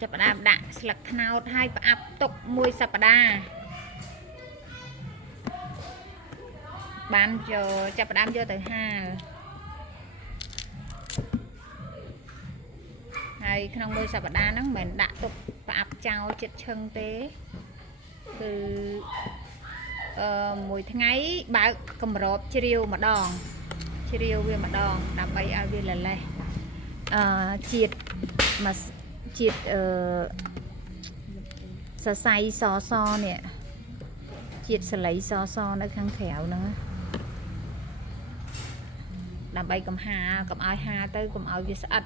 ចាប់ផ្ដើមដាក់ស្លឹកត្នោតឲ្យផ្អាប់ទុក1សប្តាហ៍បានចាប់ផ្ដើមយកទៅហាលហើយក្នុង1សប្តាហ៍ហ្នឹងមិនដាក់ទុកផ្អាប់ចោលចិត្តឈឹងទេគឺមួយថ្ងៃបើកកម្របជ្រាវម្ដងជ្រាវវាម្ដងដើម្បីឲ្យវាលលេះជាតិសរសៃសនេះជាតិសលៃសនៅខាងក្រៅហ្នឹងដើម្បីកុំឲ្យហាទៅកុំឲ្យវាស្អិត